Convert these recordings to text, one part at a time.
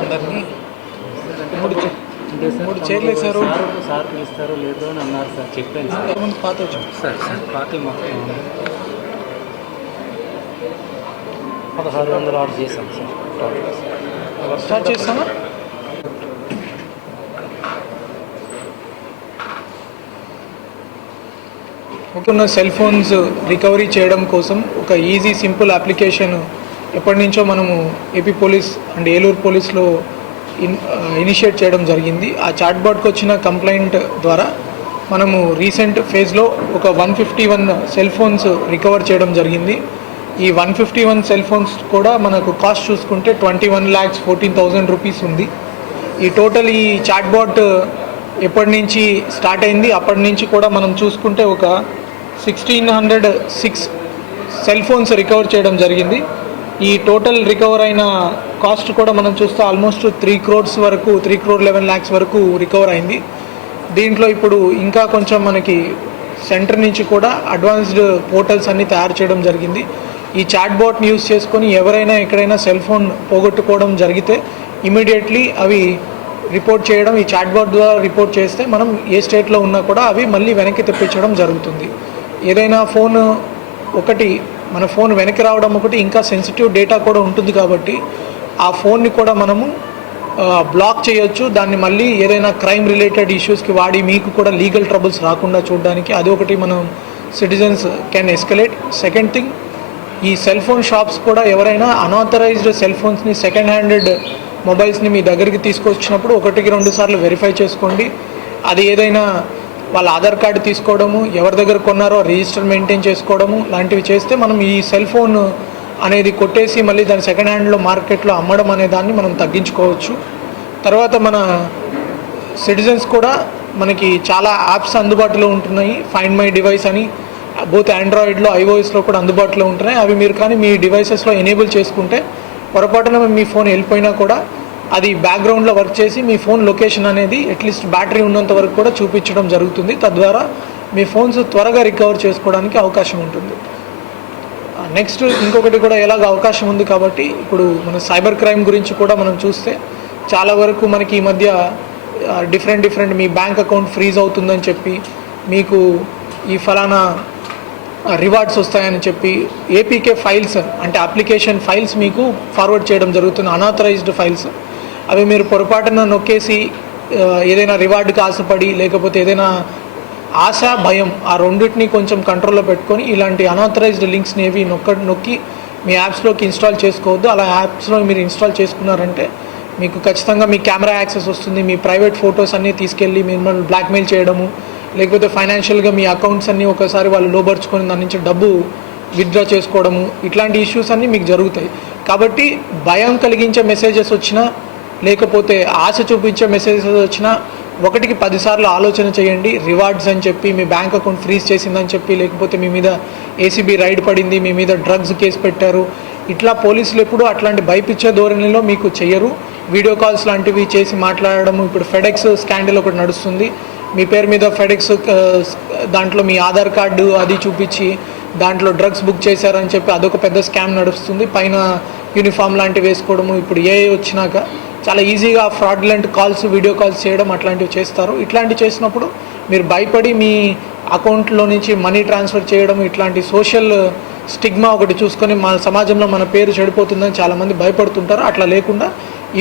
అందరినీ మూడు మూడు చైర్లు వేశారు. సార్ పిలుస్తారు లేదు అని అన్నారు సార్. చెప్పాను సార్. ముందు పాత వచ్చి సార్ పాత మొత్తం 1600 ఆర్డర్ చేశాం సార్. స్టార్ట్ చేస్తామా? ఉన్న సెల్ ఫోన్స్ రికవరీ చేయడం కోసం ఒక ఈజీ సింపుల్ అప్లికేషన్ ఎప్పటి నుంచో మనము ఏపీ పోలీస్ అండ్ ఏలూరు పోలీస్లో ఇనిషియేట్ చేయడం జరిగింది. ఆ చాట్బాట్కి వచ్చిన కంప్లైంట్ ద్వారా మనము రీసెంట్ ఫేజ్లో ఒక 151 సెల్ ఫోన్స్ రికవర్ చేయడం జరిగింది. ఈ 151 సెల్ ఫోన్స్ కూడా మనకు కాస్ట్ చూసుకుంటే 21,14,000 రూపీస్ ఉంది. ఈ టోటల్ ఈ చాట్బాట్ ఎప్పటి నుంచి స్టార్ట్ అయింది అప్పటి నుంచి కూడా మనం చూసుకుంటే ఒక 1,606 సెల్ ఫోన్స్ రికవర్ చేయడం జరిగింది. ఈ టోటల్ రికవర్ అయిన కాస్ట్ కూడా మనం చూస్తే ఆల్మోస్ట్ 3 crores వరకు 3,11 lakhs వరకు రికవర్ అయింది. దీంట్లో ఇప్పుడు ఇంకా కొంచెం మనకి సెంటర్ నుంచి కూడా అడ్వాన్స్డ్ పోర్టల్స్ అన్నీ తయారు చేయడం జరిగింది. ఈ చాట్బాట్ని యూజ్ చేసుకొని ఎవరైనా ఎక్కడైనా సెల్ ఫోన్ పోగొట్టుకోవడం జరిగితే ఇమీడియట్లీ అవి రిపోర్ట్ చేయడం, ఈ చాట్బాట్ ద్వారా రిపోర్ట్ చేస్తే మనం ఏ స్టేట్లో ఉన్నా కూడా అవి మళ్ళీ వెనక్కి తెప్పించడం జరుగుతుంది. ఏదైనా ఫోన్ ఒకటి మన ఫోన్ వెనక్కి రావడం ఒకటి, ఇంకా సెన్సిటివ్ డేటా కూడా ఉంటుంది కాబట్టి ఆ ఫోన్ని కూడా మనము బ్లాక్ చేయొచ్చు. దాన్ని మళ్ళీ ఏదైనా క్రైమ్ రిలేటెడ్ ఇష్యూస్కి వాడి మీకు కూడా లీగల్ ట్రబుల్స్ రాకుండా చూడడానికి అది ఒకటి మనం citizens can escalate. Second thing, ఈ సెల్ ఫోన్ షాప్స్ కూడా ఎవరైనా అన్ఆథరైజ్డ్ సెల్ ఫోన్స్ని సెకండ్ హ్యాండెడ్ మొబైల్స్ని మీ దగ్గరికి తీసుకొచ్చినప్పుడు 1-2 సార్లు వెరిఫై చేసుకోండి. అది ఏదైనా వాళ్ళ ఆధార్ కార్డు తీసుకోవడము, ఎవరి దగ్గర కొన్నారో రిజిస్టర్ మెయింటైన్ చేసుకోవడము లాంటివి చేస్తే మనం ఈ సెల్ ఫోన్ అనేది కొట్టేసి మళ్ళీ దాన్ని సెకండ్ హ్యాండ్లో మార్కెట్లో అమ్మడం అనే దాన్ని మనం తగ్గించుకోవచ్చు. తర్వాత మన సిటిజన్స్ కూడా మనకి చాలా యాప్స్ అందుబాటులో ఉంటున్నాయి. ఫైండ్ మై డివైస్ అని బోత్ ఆండ్రాయిడ్లో ఐఓఎస్లో కూడా అందుబాటులో ఉంటున్నాయి. అవి మీరు కానీ మీ డివైసెస్లో ఎనేబుల్ చేసుకుంటే పొరపాటున మీ ఫోన్ వెళ్ళిపోయినా కూడా అది బ్యాక్గ్రౌండ్లో వర్క్ చేసి మీ ఫోన్ లొకేషన్ అనేది అట్లీస్ట్ బ్యాటరీ ఉన్నంత వరకు కూడా చూపించడం జరుగుతుంది. తద్వారా మీ ఫోన్స్ త్వరగా రికవర్ చేసుకోవడానికి అవకాశం ఉంటుంది. నెక్స్ట్ ఇంకొకటి కూడా ఎలాగ అవకాశం ఉంది కాబట్టి ఇప్పుడు మన సైబర్ క్రైమ్ గురించి కూడా మనం చూస్తే చాలా వరకు మనకి ఈ మధ్య డిఫరెంట్ మీ బ్యాంక్ అకౌంట్ ఫ్రీజ్ అవుతుందని చెప్పి మీకు ఈ ఫలానా రివార్డ్స్ వస్తాయని చెప్పి ఏపీకే ఫైల్స్ అంటే అప్లికేషన్ ఫైల్స్ మీకు ఫార్వర్డ్ చేయడం జరుగుతుంది, అన్ఆథరైజ్డ్ ఫైల్స్. అవి మీరు పొరపాటున నొక్కేసి ఏదైనా రివార్డుకి ఆశపడి లేకపోతే ఏదైనా ఆశ భయం ఆ రెండింటిని కొంచెం కంట్రోల్లో పెట్టుకొని ఇలాంటి అన్ఆథరైజ్డ్ లింక్స్ని ఏవి నొక్కి మీ యాప్స్లోకి ఇన్స్టాల్ చేసుకోవద్దు. అలా యాప్స్లో మీరు ఇన్స్టాల్ చేసుకున్నారంటే మీకు ఖచ్చితంగా మీ కెమెరా యాక్సెస్ వస్తుంది, మీ ప్రైవేట్ ఫొటోస్ అన్నీ తీసుకెళ్ళి మిమ్మల్ని బ్లాక్మెయిల్ చేయడము, లేకపోతే ఫైనాన్షియల్గా మీ అకౌంట్స్ అన్నీ ఒకసారి వాళ్ళు లోబర్చుకొని దాని నుంచి డబ్బు విత్డ్రా చేసుకోవడము, ఇట్లాంటి ఇష్యూస్ అన్నీ మీకు జరుగుతాయి. కాబట్టి భయం కలిగించే మెసేజెస్ వచ్చినా లేకపోతే ఆశ చూపించే మెసేజెస్ వచ్చినా 1-10 సార్లు ఆలోచన చేయండి. రివార్డ్స్ అని చెప్పి మీ బ్యాంక్ అకౌంట్ ఫ్రీజ్ చేసిందని చెప్పి, లేకపోతే మీ మీద ఏసీబీ రైడ్ పడింది, మీ మీద డ్రగ్స్ కేసు పెట్టారు, ఇట్లా పోలీసులు ఎప్పుడు అట్లాంటి భయపిచ్చే ధోరణిలో మీకు చెయ్యరు. వీడియో కాల్స్ లాంటివి చేసి మాట్లాడడము. ఇప్పుడు ఫెడెక్స్ స్కాండల్ ఒకటి నడుస్తుంది. మీ పేరు మీద ఫెడెక్స్ దాంట్లో మీ ఆధార్ కార్డు అది చూపించి దాంట్లో డ్రగ్స్ బుక్ చేశారని చెప్పి అదొక పెద్ద స్కామ్ నడుస్తుంది. పైన యూనిఫామ్ లాంటివి వేసుకోవడము. ఇప్పుడు ఏఐ వచ్చినాక చాలా ఈజీగా ఫ్రాడ్లెంట్ కాల్స్, వీడియో కాల్స్ చేయడం అట్లాంటివి చేస్తారు. ఇట్లాంటివి చేసినప్పుడు మీరు భయపడి మీ అకౌంట్లో నుంచి మనీ ట్రాన్స్ఫర్ చేయడం, ఇట్లాంటి సోషల్ స్టిగ్మా ఒకటి చూసుకొని మన సమాజంలో మన పేరు చెడిపోతుందని చాలామంది భయపడుతుంటారు. అట్లా లేకుండా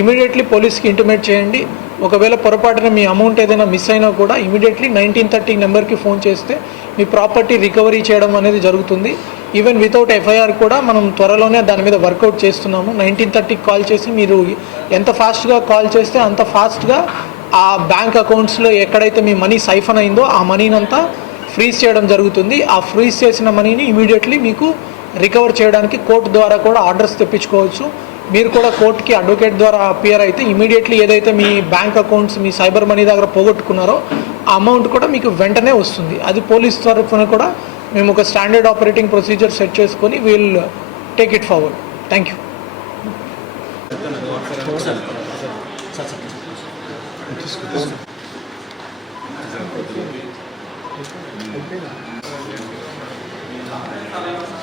ఇమీడియట్లీ పోలీస్కి ఇంటిమేట్ చేయండి. ఒకవేళ పొరపాటున మీ అమౌంట్ ఏదైనా మిస్ అయినా కూడా ఇమీడియట్లీ 1930 నెంబర్కి ఫోన్ చేస్తే మీ ప్రాపర్టీ రికవరీ చేయడం అనేది జరుగుతుంది. ఈవెన్ వితౌట్ ఎఫ్ఐఆర్ కూడా మనం త్వరలోనే దాని మీద వర్కౌట్ చేస్తున్నాము. 1930కి కాల్ చేసి మీరు ఎంత ఫాస్ట్గా కాల్ చేస్తే అంత ఫాస్ట్గా ఆ బ్యాంక్ అకౌంట్స్లో ఎక్కడైతే మీ మనీ సైఫన్ అయిందో ఆ మనీని అంతా ఫ్రీజ్ చేయడం జరుగుతుంది. ఆ ఫ్రీజ్ చేసిన మనీని ఇమీడియట్లీ మీకు రికవర్ చేయడానికి కోర్టు ద్వారా కూడా ఆర్డర్స్ తెప్పించుకోవచ్చు. మీరు కూడా కోర్టుకి అడ్వకేట్ ద్వారా అపియర్ అయితే ఇమీడియట్లీ ఏదైతే మీ బ్యాంక్ అకౌంట్స్ మీ సైబర్ మనీ దగ్గర పోగొట్టుకున్నారో ఆ అమౌంట్ కూడా మీకు వెంటనే వస్తుంది. అది పోలీస్ తరఫున కూడా మేము ఒక స్టాండర్డ్ ఆపరేటింగ్ ప్రొసీజర్ సెట్ చేసుకొని will take it forward. Thank you. Thank you.